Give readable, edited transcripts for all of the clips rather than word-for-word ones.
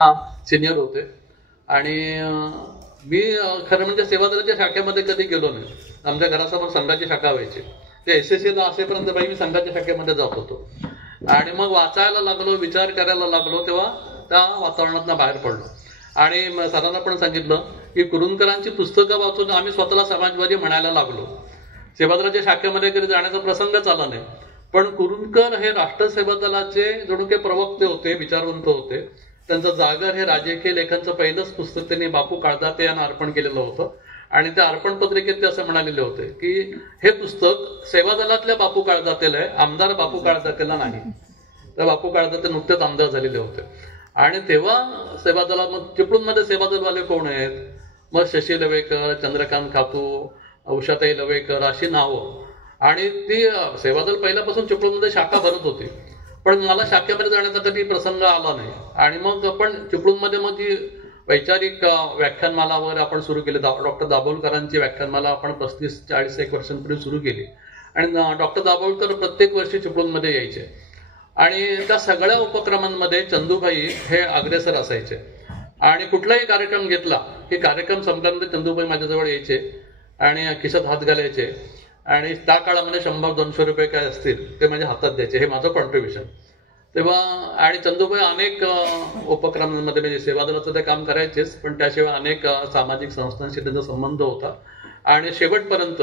Senior होते आणि मी खरं म्हणजे सेवादलाच्या शाखेमध्ये कधी गेलो नाही. आमच्या घरासमोर संघाची शाखा व्हायची. ते SSCला असेपर्यंत बाई मी संघाच्या शाखेमध्ये जात होतो आणि मग वाचायला लागलो, विचार करायला लागलो, तेव्हा त्या वातावरणातून बाहेर पडलो. आणि सरांना पण सांगितलं की कुरुंदकरांची पुस्तकं वाचून आम्ही स्वतःला समाजवादी म्हणायला लागलो. सेवादलाच्या शाखेमध्ये कधी जाण्याचा प्रसंगच आला नाही. पण कुरुंदकर हे राष्ट्र सेवा दलाचे जणू काही प्रवक्ते होते, विचारवंत होते. त्यांचं जागर हे राजकीय लेखांचं पहिलंच पुस्तक त्यांनी बापू काळदाते यांना अर्पण केलेलं होतं आणि त्या अर्पण पत्रिकेत ते असं म्हणालेले होते की हे पुस्तक सेवा दलातल्या बापू काळदातेला आहे, आमदार बापू काळदातेला नाही. तर बापू काळदाते नुकतेच आमदार झालेले होते. आणि तेव्हा सेवा दलात मग चिपळूणमध्ये सेवा दलवाले कोण आहेत, मग शशी लवेकर, चंद्रकांत खातू, उषाताई लवेकर अशी नावं. आणि ती सेवा दल पहिल्यापासून चिपळूणमध्ये शाखा भरत होती, पण मला शाखेमध्ये जाण्याचा कधी प्रसंग आला नाही. आणि मग आपण चिपळूणमध्ये मग जी वैचारिक व्याख्यानमाला वगैरे आपण सुरू केली. डॉक्टर दाभोलकरांची व्याख्यानमाला आपण 35-40 वर्षांपूर्वी सुरू केली आणि डॉक्टर दाभोलकर प्रत्येक वर्षी चिपळूणमध्ये यायचे आणि त्या सगळ्या उपक्रमांमध्ये चंदूबाई हे अग्रेसर असायचे. आणि कुठलाही कार्यक्रम घेतला की कार्यक्रम संपल्यानंतर चंदूबाई माझ्याजवळ यायचे आणि खिशात हात घालायचे आणि त्या काळामध्ये 100-200 रुपये काय असतील ते माझ्या हातात द्यायचे. हे माझं कॉन्ट्रीब्युशन तेव्हा. आणि चंदूबाई अनेक उपक्रमांमध्ये म्हणजे सेवा दलाचं ते काम करायचेच, पण त्याशिवाय अनेक सामाजिक संस्थांशी त्यांचा संबंध होता. आणि शेवटपर्यंत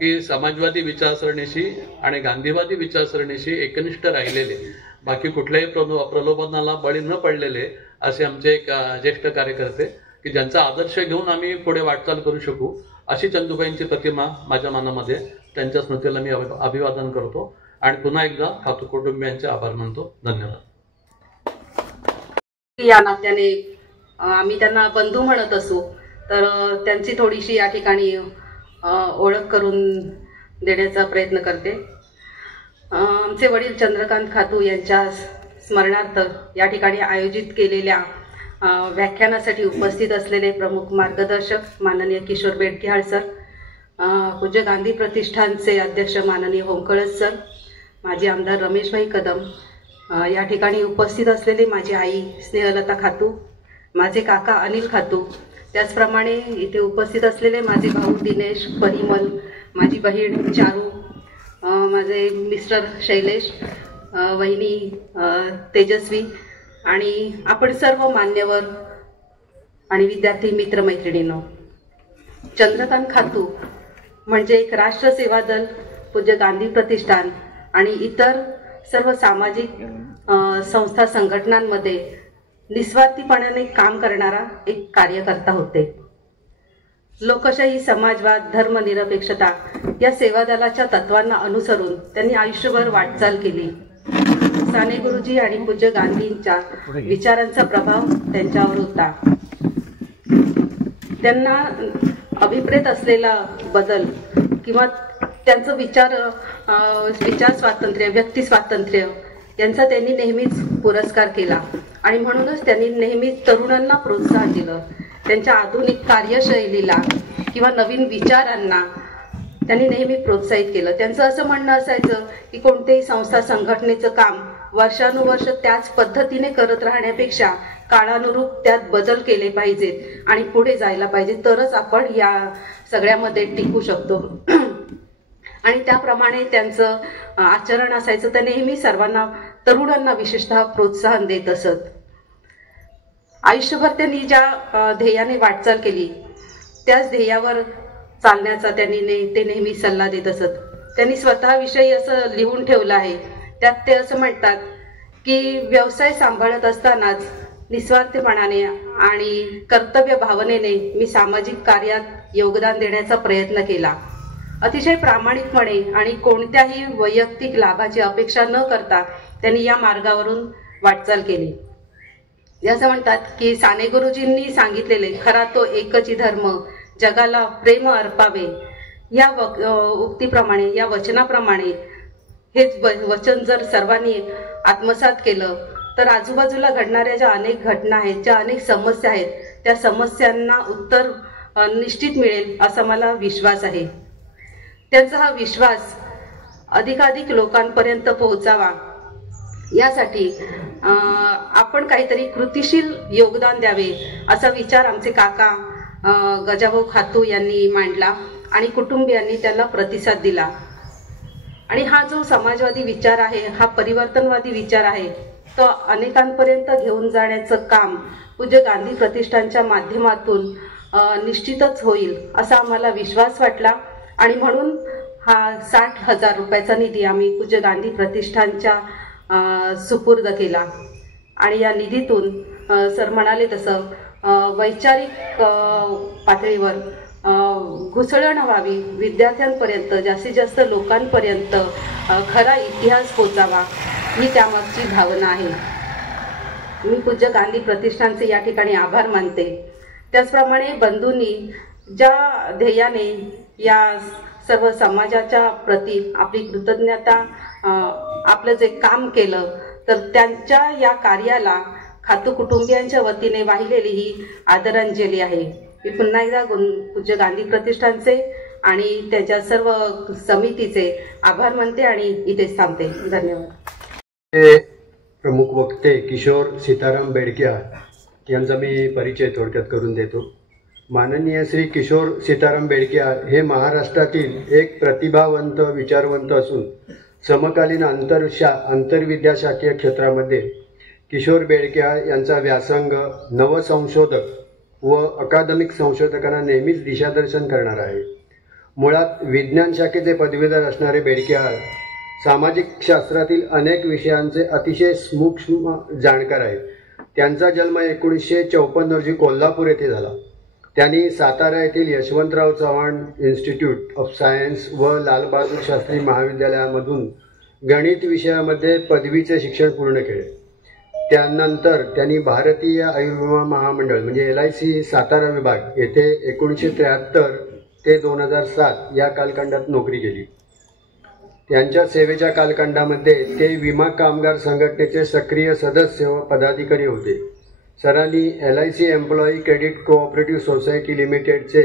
की समाजवादी विचारसरणीशी आणि गांधीवादी विचारसरणीशी एकनिष्ठ राहिलेले, बाकी कुठल्याही प्रलोभनाला बळी न पडलेले असे आमचे एक ज्येष्ठ कार्यकर्ते की ज्यांचा आदर्श घेऊन आम्ही पुढे वाटचाल करू शकू, अशी चंदूबाईंची प्रतिमा माझ्या मनामध्ये. त्यांच्या स्मृतीला मी अभिवादन करतो आणि पुन्हा एकदा खातू कुटुंबियांचे आभार मानतो. धन्यवाद. या नात्याने आम्ही त्यांना बंधू म्हणत असू, तर त्यांची थोडीशी या ठिकाणी ओळख करून देण्याचा प्रयत्न करते. आमचे वडील चंद्रकांत खातू यांच्या स्मरणार्थ या ठिकाणी आयोजित केलेल्या व्याख्यानासाठी उपस्थित असलेले प्रमुख मार्गदर्शक माननीय किशोर बेडकिहाळ सर, पूज्य गांधी प्रतिष्ठानचे अध्यक्ष माननीय होमकळस सर, माजी आमदार रमेशभाई कदम, या ठिकाणी उपस्थित असलेले माझी आई स्नेहलता खातू, माझे काका अनिल खातू, त्याचप्रमाणे इथे उपस्थित असलेले माझे भाऊ दिनेश परिमल, माझी बहीण चारू, माझे मिस्टर शैलेश, वहिनी तेजस्वी आणि आपण सर्व मान्यवर आणि विद्यार्थी मित्रमैत्रिणींनो. चंद्रकांत खातू म्हणजे एक राष्ट्र सेवा दल, पूज्य गांधी प्रतिष्ठान आणि इतर सर्व सामाजिक संस्था संघटनांमध्ये निस्वार्थीपणाने काम करणारा एक कार्यकर्ता होते. लोकशाही, समाजवाद, धर्मनिरपेक्षता या सेवा दलाच्या तत्वांना अनुसरून त्यांनी आयुष्यभर वाटचाल केली. साने गुरुजी आणि पूज्य गांधींच्या विचारांचा प्रभाव त्यांच्यावर होता. त्यांना अभिप्रेत असलेला बदल किंवा त्यांचं विचार स्वातंत्र्य, व्यक्ती स्वातंत्र्य यांचा त्यांनी नेहमीच पुरस्कार केला आणि म्हणूनच त्यांनी नेहमीच तरुणांना प्रोत्साहन दिलं. त्यांच्या आधुनिक कार्यशैलीला किंवा नवीन विचारांना त्यांनी नेहमी प्रोत्साहित केलं. त्यांचं असं म्हणणं असायचं की कोणतेही संस्था संघटनेचं काम वर्षानुवर्ष त्याच पद्धतीने करत राहण्यापेक्षा काळानुरूप त्यात बदल केले पाहिजेत आणि पुढे जायला पाहिजे, तरच आपण या सगळ्यामध्ये टिकू शकतो. आणि त्याप्रमाणे त्यांचं आचरण असायचं. ते नेहमी सर्वांना, तरुणांना विशेषतः प्रोत्साहन देत असत. आयुष्यभर त्यांनी ज्या ध्येयाने वाटचाल केली त्याच ध्येयावर चालण्याचा ते नेहमी सल्ला देत असत. त्यांनी स्वतःविषयी असं लिहून ठेवलं आहे, त्यात ते असं म्हणतात की व्यवसाय सांभाळत असतानाच निस्वार्थपणाने आणि कर्तव्य भावनेने मी सामाजिक कार्यात योगदान देण्याचा प्रयत्न केला. अतिशय प्रामाणिकपणे आणि कोणत्याही वैयक्तिक लाभाची अपेक्षा न करता त्यांनी या मार्गावरून वाटचाल केली. असं म्हणतात की साने गुरुजींनी सांगितलेले खरा तो एकची धर्म, जगाला प्रेम अर्पावे, या उक्तीप्रमाणे, या वचनाप्रमाणे हेच वचन जर सर्वांनी आत्मसात केलं तर आजूबाजूला घडणाऱ्या ज्या अनेक घटना आहेत, ज्या अनेक समस्या आहेत, त्या समस्यांना उत्तर निश्चित मिळेल असा मला विश्वास आहे. त्यांचा हा विश्वास अधिकाधिक लोकांपर्यंत पोहोचावा यासाठी आपण काहीतरी कृतिशील योगदान द्यावे असा विचार आमचे काका गजाभाऊ खातू यांनी मांडला आणि कुटुंबियांनी त्याला प्रतिसाद दिला. आणि हा जो समाजवादी विचार आहे, हा परिवर्तनवादी विचार आहे, तो अनेकांपर्यंत घेऊन जाण्याचं काम पूज्य गांधी प्रतिष्ठानच्या माध्यमातून निश्चितच होईल असा आम्हाला विश्वास वाटला. आणि म्हणून हा 60,000 रुपयाचा निधी आम्ही पूज्य गांधी प्रतिष्ठानच्या सुपूर्द केला. आणि या निधीतून सर म्हणाले तसं वैचारिक पातळीवर घुसळण व्हावी, विद्यार्थ्यांपर्यंत जास्तीत जास्त लोकांपर्यंत खरा इतिहास पोचावा, ही त्यामागची भावना आहे. मी पूज्य गांधी प्रतिष्ठानचे या ठिकाणी आभार मानते. त्याचप्रमाणे बंधूंनी ज्या ध्येयाने या सर्व समाजाच्या प्रती आपली कृतज्ञता, आपलं जे काम केलं, तर त्यांच्या या कार्याला खातू कुटुंबियांच्या वतीने वाहिलेली ही आदरांजली आहे. मी पुन्हा एकदा पूज्य गांधी प्रतिष्ठानचे आणि त्याच्या सर्व समितीचे आभार मानते आणि इथेच थांबते. धन्यवाद. प्रमुख वक्ते किशोर सीताराम बेडकियाळ यांचा मी परिचय थोडक्यात करून देतो. माननीय श्री किशोर सीताराम बेडकियाळ हे महाराष्ट्रातील एक प्रतिभावंत विचारवंत असून समकालीन आंतरविद्याशाखीय क्षेत्रामध्ये किशोर बेडकियाळ यांचा व्यासंग नवसंशोधक व अकादमिक संशोधकांना नेहमीच दिशादर्शन करणार आहे. मुळात विज्ञान शाखेचे पदवीधर असणारे बेडकियाळ सामाजिक शास्त्रातील अनेक विषयांचे अतिशय सूक्ष्म जाणकार आहेत. त्यांचा जन्म 1954 रोजी कोल्हापूर येथे झाला. त्यांनी सातारा येथील Yashwantrao Chavan institute of science व लालबहादूर शास्त्री महाविद्यालयामधून गणित विषयामध्ये पदवीचे शिक्षण पूर्ण केले. त्यानंतर त्यांनी भारतीय आयुर्विमा महामंडळ म्हणजे LIC सातारा विभाग येथे 1973 ते 2007 या कालखंडात नोकरी केली. त्यांच्या सेवेच्या कालखंडामध्ये ते विमा कामगार संघटनेचे सक्रिय सदस्य व पदाधिकारी होते. सरांनी LIC employee credit cooperative society लिमिटेडचे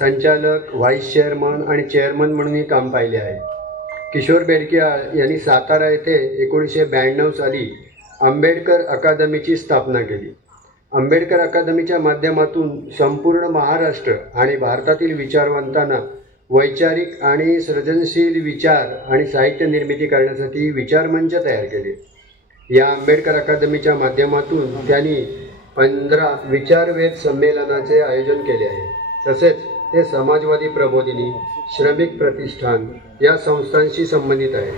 संचालक, व्हाईस चेअरमन आणि चेअरमन म्हणूनही काम पाहिले आहे. किशोर बेडकियाळ यांनी सातारा येथे 1992 साली आंबेडकर अकादमीची स्थापना केली. आंबेडकर अकादमीच्या माध्यमातून संपूर्ण महाराष्ट्र आणि भारतातील विचारवंतांना वैचारिक आणि सृजनशील विचार आणि साहित्य निर्मिती करण्यासाठी विचारमंच तयार केले. या आंबेडकर अकादमीच्या माध्यमातून त्यांनी 15 विचारवेध संमेलनाचे आयोजन केले आहे. तसेच ते समाजवादी प्रबोधिनी, श्रमिक प्रतिष्ठान या संस्थांशी संबंधित आहे.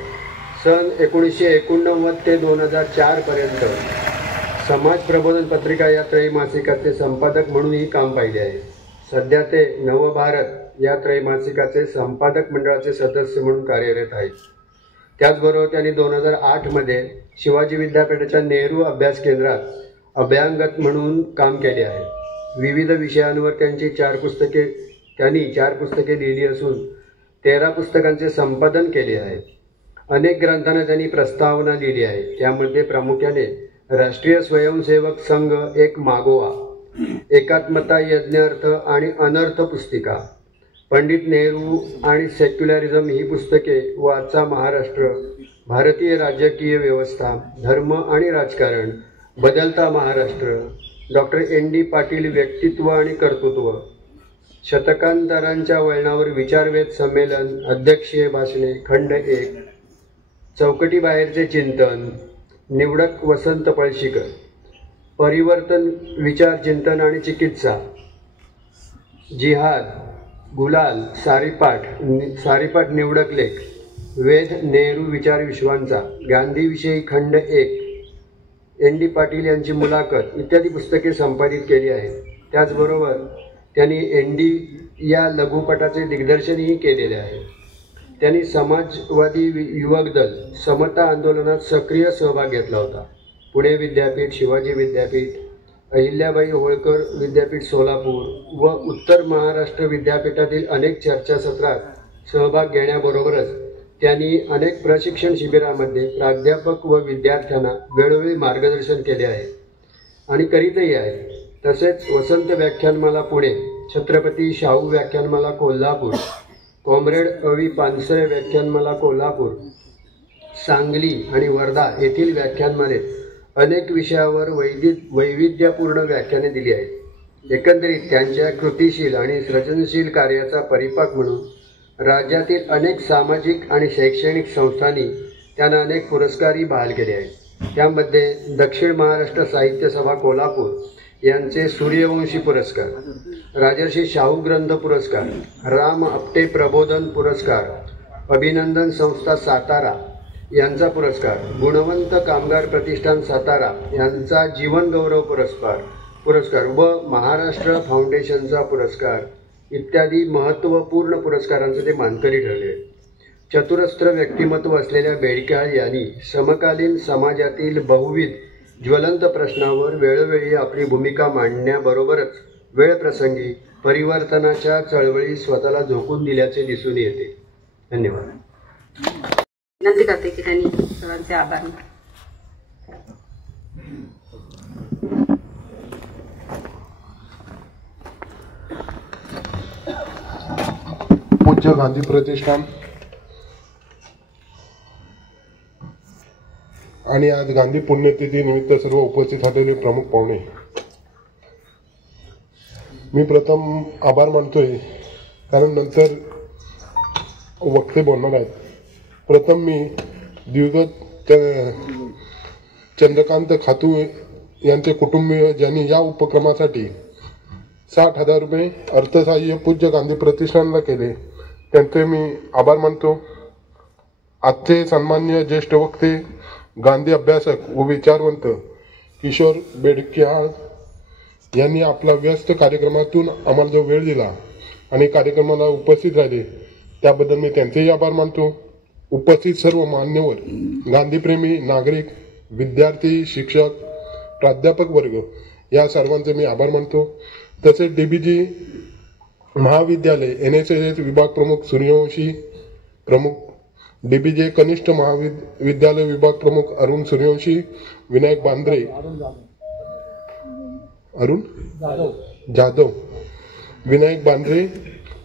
सन 1989 ते 2004 पर्यंत समाज प्रबोधन पत्रिका या त्रैमासिकाचे संपादक म्हणूनही काम पाहिले आहे. सध्या ते नवभारत या त्रैमासिकाचे संपादक मंडळाचे सदस्य म्हणून कार्यरत आहेत. त्याचबरोबर त्यांनी 2008 मध्ये शिवाजी विद्यापीठाच्या नेहरू अभ्यास केंद्रात अभ्यांगत म्हणून काम केले आहे. विविध विषयांवर त्यांनी 4 पुस्तके लिहिली असून 13 पुस्तकांचे संपादन केले आहे. अनेक ग्रंथांना त्यांनी प्रस्तावना लिहिली आहे. त्यामध्ये प्रामुख्याने राष्ट्रीय स्वयंसेवक संघ एक मागोवा, एकात्मता यज्ञार्थ आणि अनर्थ पुस्तिका, पंडित नेहरू आणि सेक्युलरिझम ही पुस्तके व आजचा महाराष्ट्र, भारतीय राजकीय व्यवस्था, धर्म आणि राजकारण, बदलता महाराष्ट्र, डॉक्टर ND पाटील व्यक्तित्व आणि कर्तृत्व, शतकांतरांच्या वळणावर विचारवेध संमेलन, अध्यक्षीय भाषणे, खंड 1, चौकटी बाहेरचे चिंतन, निवडक वसंत पळशीकर, परिवर्तन विचार चिंतन आणि चिकित्सा, जिहाद, गुलाल, सारीपाट निवडक लेख, वेद नेहरू विचार विश्वांचा, गांधीविषयी खंड 1, ND पाटील यांची मुलाखत इत्यादी पुस्तके संपादित केली आहेत. त्याचबरोबर त्यांनी ND या लघुपटाचे दिग्दर्शनही केलेले आहे. त्यांनी समाजवादी युवक दल समता आंदोलनात सक्रिय सहभाग घेतला होता. पुणे विद्यापीठ, शिवाजी विद्यापीठ, अहिल्याबाई होळकर विद्यापीठ सोलापूर व उत्तर महाराष्ट्र विद्यापीठातील अनेक चर्चासत्रात सहभाग घेण्याबरोबरच त्यांनी अनेक प्रशिक्षण शिबिरामध्ये प्राध्यापक व विद्यार्थ्यांना वेळोवेळी मार्गदर्शन केले आहे आणि करीतही आहे. तसेच वसंत व्याख्यानमाला पुणे, छत्रपती शाहू व्याख्यानमाला कोल्हापूर, कॉम्रेड अवी पानसरे व्याख्यानमाला कोल्हापूर, सांगली आणि वर्धा येथील व्याख्यानमालेत अनेक विषयावर वैविध्यपूर्ण व्याख्याने दिली आहेत. एकंदरीत त्यांच्या कृतिशील आणि सृजनशील कार्याचा परिपाक म्हणून राज्यातील अनेक सामाजिक आणि शैक्षणिक संस्थांनी त्यांना अनेक पुरस्कारही बहाल केले आहेत. त्यामध्ये दक्षिण महाराष्ट्र साहित्य सभा कोल्हापूर यांचे सूर्यवंशी पुरस्कार, राजर्षी शाहू ग्रंथ पुरस्कार, राम आपटे प्रबोधन पुरस्कार, अभिनंदन संस्था सातारा यांचा पुरस्कार, गुणवंत कामगार प्रतिष्ठान सातारा यांचा जीवन गौरव पुरस्कार व महाराष्ट्र फाउंडेशनचा पुरस्कार इत्यादी महत्त्वपूर्ण पुरस्कारांचे ते मानकरी ठरले. चतुरस्त्र व्यक्तिमत्व असलेल्या बेडक्याळ यांनी समकालीन समाजातील बहुविध ज्वलंत प्रश्नावर वेळोवेळी आपली भूमिका मांडण्याबरोबरच वेळप्रसंगी परिवर्तनाच्या चळवळी स्वतःला झोकून दिल्याचे दिसून येते. धन्यवाद. विनंती करते की त्यांनी सर्वांचे आभार. पूज्य गांधी प्रतिष्ठान आणि आज गांधी पुण्यतिथी निमित्त सर्व उपस्थित असलेले प्रमुख पाहुणे, मी प्रथम आभार मानतोय कारण नंतर वक्ते बोलणार आहेत. प्रथम मी दिवंगत चंद्रकांत खातू यांचे कुटुंबीय ज्यांनी या उपक्रमासाठी 60,000 रुपये अर्थसहाय्य पूज्य गांधी प्रतिष्ठानला केले त्यांचे मी आभार मानतो. आजचे सन्माननीय ज्येष्ठ वक्ते, गांधी अभ्यासक व विचारवंत किशोर बेडक्याळ यांनी आपला व्यस्त कार्यक्रमातून आम्हाला जो वेळ दिला आणि कार्यक्रमाला उपस्थित राहिले त्याबद्दल मी त्यांचेही आभार मानतो. उपस्थित सर्व मान्यवर, गांधीप्रेमी नागरिक, विद्यार्थी, शिक्षक, प्राध्यापक वर्ग या सर्वांचे मी आभार मानतो. तसेच डीबीजी महाविद्यालय NSS विभाग प्रमुख सूर्यवंशी प्रमुख, डीबीजे कनिष्ठ महाविद्यालय विभाग प्रमुख अरुण सूर्यवंशी, विनायक बांद्रे, अरुण जाधव, विनायक बांद्रे,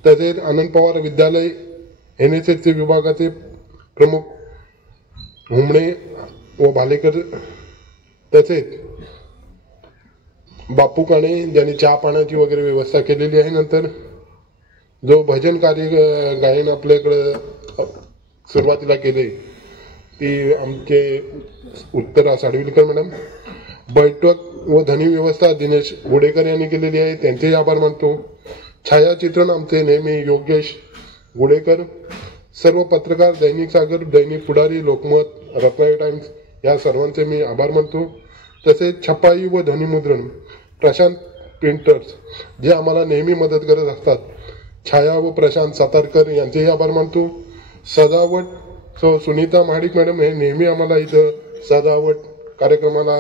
तसेच आनंद पवार विद्यालय NSS विभागाचे प्रमुख हुमणे व भालेकर, तसेच बापू काणे ज्यांनी चहा पाण्याची वगैरे व्यवस्था केलेली आहे. नंतर जो भजन कार्य गायन आपल्याकडे सुरुवातीला केले ती आमचे उत्तरा साडविलकर मॅडम, बैठक व ध्वनी व्यवस्था दिनेश गुडेकर यांनी केलेली आहे, त्यांचेही आभार मानतो. छायाचित्रण आमचे नेहमी योगेश गुडेकर, सर्व पत्रकार, दैनिक सागर, दैनिक पुढारी, लोकमत, रत्नागिरी टाइम्स या सर्वांचे मी आभार मानतो. तसेच छपाई व ध्वनिमुद्रण प्रशांत प्रिंटर्स जे आम्हाला नेहमी मदत करत असतात, छाया व प्रशांत सातारकर यांचेही आभार मानतो. सजावट सुनीता महाडिक मॅडम हे नेहमी आम्हाला इथं सजावट कार्यक्रमाला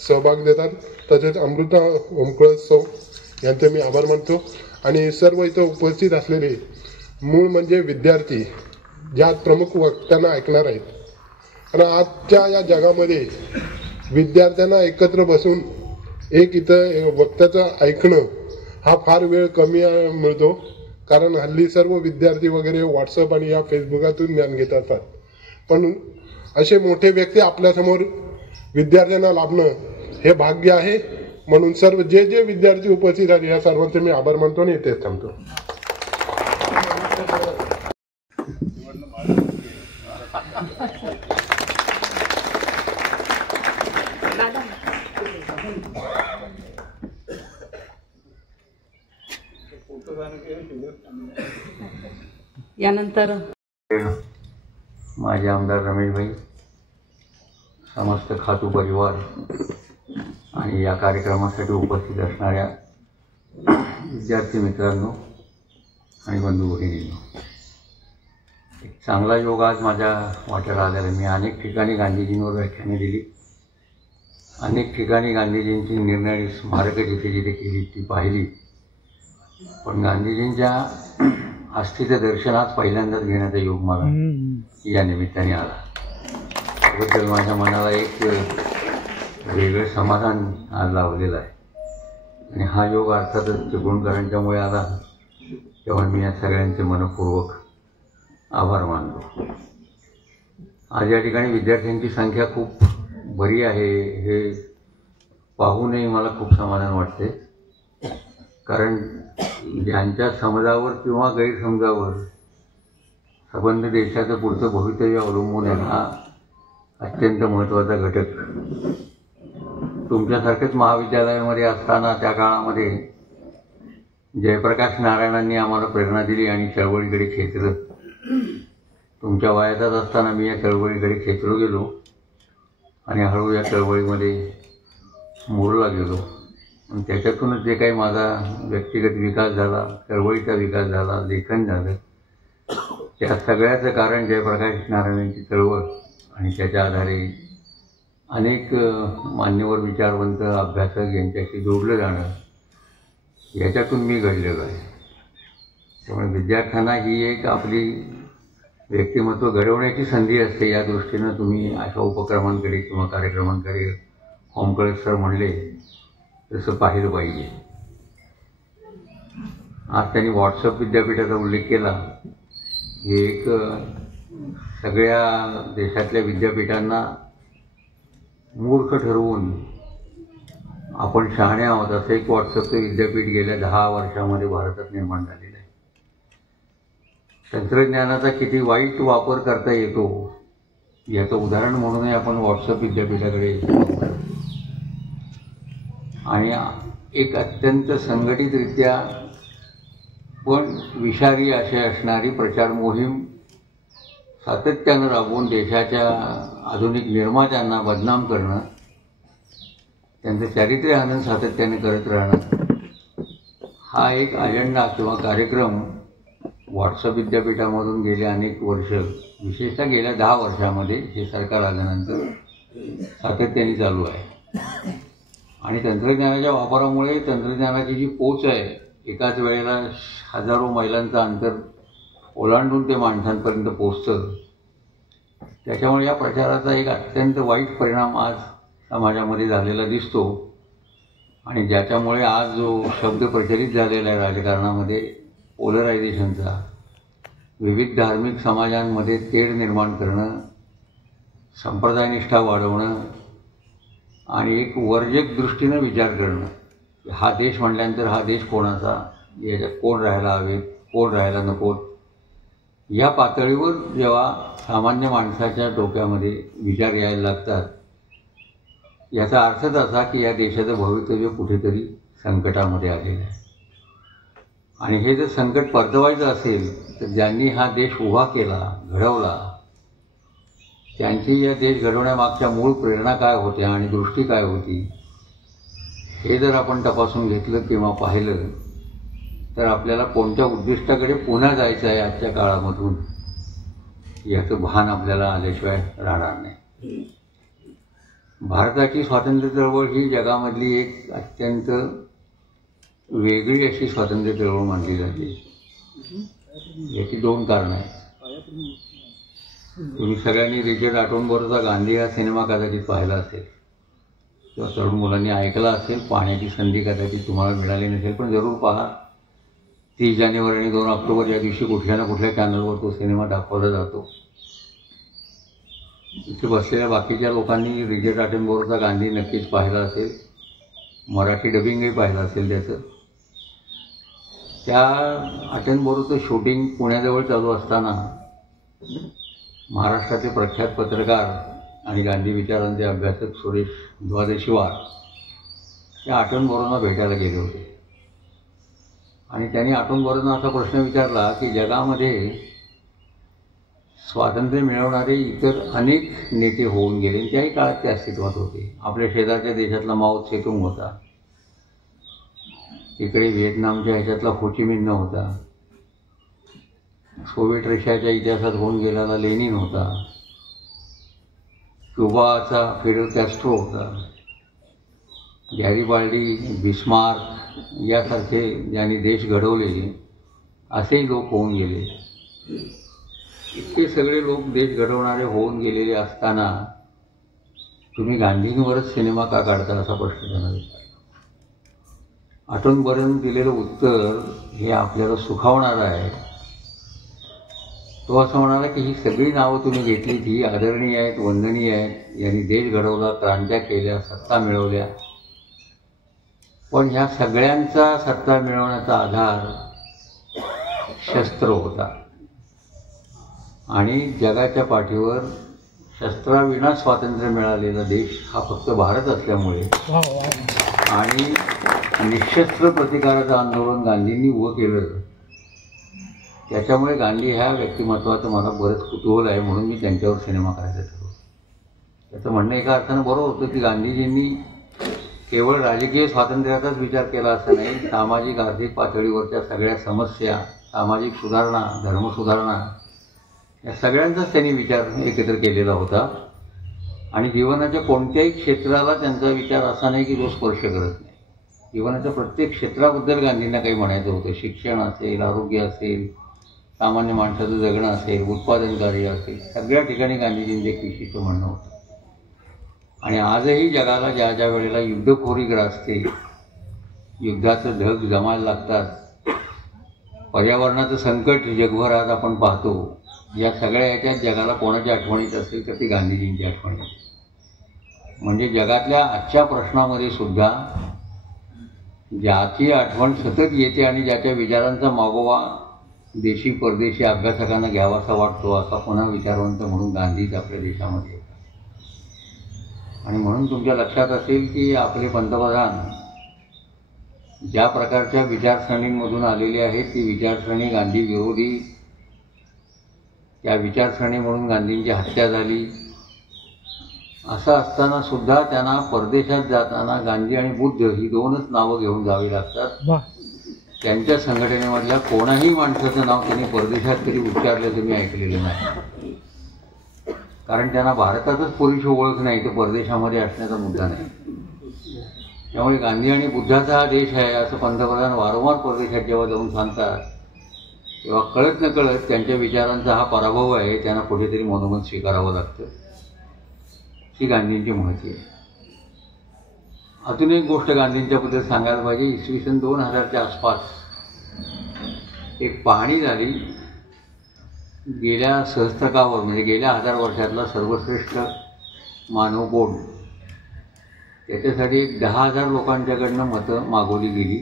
सहभाग देतात. तसेच अमृता ओमकळसव यांचे मी आभार मानतो. आणि सर्व इथं उपस्थित असलेले मूळ म्हणजे विद्यार्थी ज्यात प्रमुख वक्त्यांना ऐकणार आहेत. आणि आजच्या या जगामध्ये विद्यार्थ्यांना एकत्र बसून एक इथं वक्त्याचं ऐकणं हा फार वेळ कमी मिळतो, कारण हल्ली सर्व विद्यार्थी वगैरे व्हॉट्सअप आणि या फेसबुकातून ज्ञान घेत असतात. पण असे मोठे व्यक्ती आपल्यासमोर विद्यार्थ्यांना लाभणं हे भाग्य आहे. म्हणून सर्व जे विद्यार्थी उपस्थित आहेत या सर्वांचे मी आभार मानतो आणि इथेच थांबतो. यानंतर माझे आमदार रमेशभाई, समस्त खातू परिवार आणि या कार्यक्रमासाठी उपस्थित असणाऱ्या विद्यार्थी मित्रांनो आणि बंधू भगिनींनो, एक चांगला योग आज माझ्या वाट्याला आलेला आहे. मी अनेक ठिकाणी गांधीजींवर व्याख्याने दिली, अनेक ठिकाणी गांधीजींची निर्णय स्मारकं जिथे जिथे केली ती पाहिली, पण गांधीजींच्या अस्थीचं दर्शन आज पहिल्यांदाच घेण्याचा योग मला या निमित्ताने आला. त्याबद्दल माझ्या मनाला एक वेगळं समाधान आज लावलेलं आहे. आणि हा योग अर्थातच चिपळूणकरांच्यामुळे आला, तेव्हा मी या सगळ्यांचे मनपूर्वक आभार मानतो. आज या ठिकाणी विद्यार्थ्यांची संख्या खूप बरी आहे हे पाहूनही मला खूप समाधान वाटते. कारण ज्यांच्या समजावर किंवा गैरसमजावर संबंध देशाचं पुढचं भवितव्य अवलंबून आहे हा अत्यंत महत्त्वाचा घटक. तुमच्यासारखंच महाविद्यालयामध्ये असताना त्या काळामध्ये जयप्रकाश नारायणांनी आम्हाला प्रेरणा दिली आणि चळवळीकडे खेचलं. तुमच्या वयातच असताना मी या चळवळीकडे खेचलो गेलो आणि हळूहळू या चळवळीमध्ये मोडला गेलो. आणि त्याच्यातूनच जे काही माझा व्यक्तिगत विकास झाला, चळवळीचा विकास झाला, लेखन झालं, त्या सगळ्याचं कारण जयप्रकाश नारायणांची चळवळ आणि त्याच्या आधारे अनेक मान्यवर विचारवंत अभ्यासक यांच्याशी जोडलं जाणं याच्यातून मी घडलेलो आहे. त्यामुळे विद्यार्थ्यांना ही एक आपली व्यक्तिमत्व घडवण्याची संधी असते. या दृष्टीनं तुम्ही अशा उपक्रमांकडे किंवा कार्यक्रमांकडे होमकळे सर म्हणले तसं पाहिलं पाहिजे. आज त्यांनी व्हॉट्सअप विद्यापीठाचा उल्लेख केला. हे एक सगळ्या देशातल्या विद्यापीठांना मूर्ख ठरवून आपण शहाणे आहोत असं एक व्हॉट्सअपचं विद्यापीठ गेल्या 10 वर्षामध्ये भारतात निर्माण झालेलं आहे. तंत्रज्ञानाचा किती वाईट वापर करता येतो याचं उदाहरण म्हणूनही आपण व्हॉट्सअप विद्यापीठाकडे आणि एक अत्यंत संघटितरित्या पण विषारी अशी असणारी प्रचार मोहीम सातत्यानं राबवून देशाच्या आधुनिक निर्मात्यांना बदनाम करणं, त्यांचं चारित्र्य हनन सातत्याने करत राहणं हा एक अजेंडा किंवा कार्यक्रम व्हॉट्सअप विद्यापीठामधून गेल्या अनेक वर्ष, विशेषतः गेल्या 10 वर्षामध्ये हे सरकार आल्यानंतर सातत्याने चालू आहे. आणि तंत्रज्ञानाच्या वापरामुळे तंत्रज्ञानाची जी पोच आहे, एकाच वेळेला हजारो मैलांचं अंतर ओलांडून ते माणसांपर्यंत पोचतं, त्याच्यामुळे या प्रचाराचा एक अत्यंत वाईट परिणाम आज समाजामध्ये झालेला दिसतो. आणि ज्याच्यामुळे आज जो शब्द प्रचलित झालेला आहे राजकारणामध्ये पोलरायझेशनचा, विविध धार्मिक समाजांमध्ये तेढ निर्माण करणं, संप्रदायनिष्ठा वाढवणं आणि एक वर्जक दृष्टीनं विचार करणं, हा देश म्हटल्यानंतर हा देश कोणाचा, याच्यात कोण राहायला हवे, कोण राहायला नको, या पातळीवर जेव्हा सामान्य माणसाच्या डोक्यामध्ये विचार यायला लागतात, याचा अर्थच असा की या देशाचं भवितव्य कुठेतरी संकटामध्ये आलेलं आहे. आणि हे जर संकट परतवायचं असेल तर ज्यांनी हा देश उभा केला, घडवला, त्यांची या देश घडवण्यामागच्या मूळ प्रेरणा काय होत्या आणि दृष्टी काय होती हे जर आपण तपासून घेतलं किंवा पाहिलं तर आपल्याला कोणत्या उद्दिष्टाकडे पुन्हा जायचं आहे आजच्या काळामधून याचं भान आपल्याला आल्याशिवाय राहणार नाही. भारताची स्वातंत्र्य चळवळ ही जगामधली एक अत्यंत वेगळी अशी स्वातंत्र्य चळवळ मानली जाते. याची 2 कारणं आहेत. तुम्ही सगळ्यांनी रिचर्ड आटनबरोचा गांधी हा सिनेमा कदाचित पाहिला असेल किंवा तरुण मुलांनी ऐकला असेल, पाहण्याची संधी कदाचित तुम्हाला मिळाली नसेल, पण जरूर पहा. 30 जानेवारी आणि 2 ऑक्टोबर या दिवशी कुठल्या ना कुठल्या चॅनलवर तो सिनेमा दाखवला जातो. इथे बसलेल्या बाकीच्या लोकांनी रिचर्ड आटनबरोचा गांधी नक्कीच पाहिला असेल, मराठी डबिंगही पाहिलं असेल त्याचं. त्या अटनबरोचं शूटिंग पुण्याजवळ चालू असताना महाराष्ट्राचे प्रख्यात पत्रकार आणि गांधी विचारांचे अभ्यासक सुरेश द्वादशीवार त्या अटनबरोंना भेटायला गेले होते. आणि त्यांनी अटनबरोंना असा प्रश्न विचारला की जगामध्ये स्वातंत्र्य मिळवणारे इतर अनेक नेते होऊन गेले आणि त्याही काळात ते अस्तित्वात होते. आपल्या शेजारच्या देशातला माओ त्से-तुंग होता, इकडे व्हिएतनामच्या ह्याच्यातला हो ची मिन्ह होता, सोव्हिएट रशियाच्या इतिहासात होऊन गेलेला लेनिन होता, क्युबाचा फिडेल कॅस्ट्रो होता, गॅरिबाल्डी, बिस्मार्क यासारखे ज्यांनी देश घडवले असेही लोक होऊन गेले. इतके सगळे लोक देश घडवणारे होऊन गेलेले असताना तुम्ही गांधींवरच सिनेमा का काढता असा प्रश्न त्यांना विचारला. अटनबरोनं दिलेलं उत्तर हे आपल्याला सुखावणारं आहे, तो असं म्हणाला की ही सगळी नावं तुम्ही घेतली ही आदरणीय आहेत, वंदनीय आहेत, यांनी देश घडवला, क्रांत्या केल्या, सत्ता मिळवल्या, पण ह्या सगळ्यांचा सत्ता मिळवण्याचा आधार शस्त्र होता आणि जगाच्या पाठीवर शस्त्राविना स्वातंत्र्य मिळालेला देश हा फक्त भारत असल्यामुळे आणि निशस्त्र प्रतिकाराचं आंदोलन गांधींनी उभं केलं, त्याच्यामुळे गांधी ह्या व्यक्तिमत्वाचं मला बरंच कुतूहल आहे, म्हणून मी त्यांच्यावर सिनेमा करायचा ठरवलं. त्याचं म्हणणं एका अर्थानं बरोबर होतं की गांधीजींनी केवळ राजकीय स्वातंत्र्याचाच विचार केला असं नाही, सामाजिक आर्थिक पातळीवरच्या सगळ्या समस्या, सामाजिक सुधारणा, धर्मसुधारणा या सगळ्यांचाच त्यांनी विचार एकत्र केलेला होता आणि जीवनाच्या कोणत्याही क्षेत्राला त्यांचा विचार असा नाही की जो स्पर्श करत नाही. जीवनाच्या प्रत्येक क्षेत्राबद्दल गांधींना काही म्हणायचं होतं. शिक्षण असेल, आरोग्य असेल, सामान्य माणसाचं जगणं असेल, उत्पादन कार्य असेल, सगळ्या ठिकाणी गांधीजींचं एक विशिष्ट म्हणणं होतं. आणि आजही जगाला ज्या ज्या वेळेला युद्धखोरी ग्रासते, युद्धाचं ढग जमायला लागतात, पर्यावरणाचं संकट जगभर आज आपण पाहतो, या सगळ्या ह्याच्यात जगाला कोणाची आठवणीत असेल तर ती गांधीजींची आठवण आहे. म्हणजे जगातल्या आजच्या प्रश्नामध्ये सुद्धा ज्याची आठवण सतत येते आणि ज्याच्या विचारांचा मागोवा देशी परदेशी अभ्यासकांना घ्यावासा वाटतो, असा पुन्हा विचारवंत म्हणून गांधीच आपल्या देशामध्ये येतात. आणि म्हणून तुमच्या लक्षात असेल की आपले पंतप्रधान ज्या प्रकारच्या विचारसरणींमधून आलेले आहेत, ती विचारसरणी गांधी विरोधी, त्या विचारसरणी म्हणून गांधींची हत्या झाली. असं असताना सुद्धा त्यांना परदेशात जाताना गांधी आणि बुद्ध ही दोनच नावं घेऊन जावी लागतात. त्यांच्या संघटनेमधल्या कोणाही माणसाचं नाव त्यांनी परदेशात तरी उच्चारलं तुम्ही ऐकलेलं नाही, कारण त्यांना भारतातच पुरेशी ओळख नाही, तर परदेशामध्ये असण्याचा मुद्दा नाही. त्यामुळे गांधी आणि बुद्धाचा हा देश आहे असं पंतप्रधान वारंवार परदेशात जेव्हा जाऊन सांगतात, तेव्हा कळत नकळत त्यांच्या विचारांचा हा पराभव आहे, त्यांना कुठेतरी मनोमन स्वीकारावं लागतं. ही गांधींची महती आहे. अजून एक गोष्ट गांधींच्याबद्दल सांगायला पाहिजे. इसवी सन 2000च्या आसपास एक पाहणी झाली. गेल्या सहस्त्रकावर म्हणजे गेल्या 1000 वर्षातला सर्वश्रेष्ठ मानवकोड, त्याच्यासाठी 10,000 लोकांच्याकडनं मतं मागवली गेली.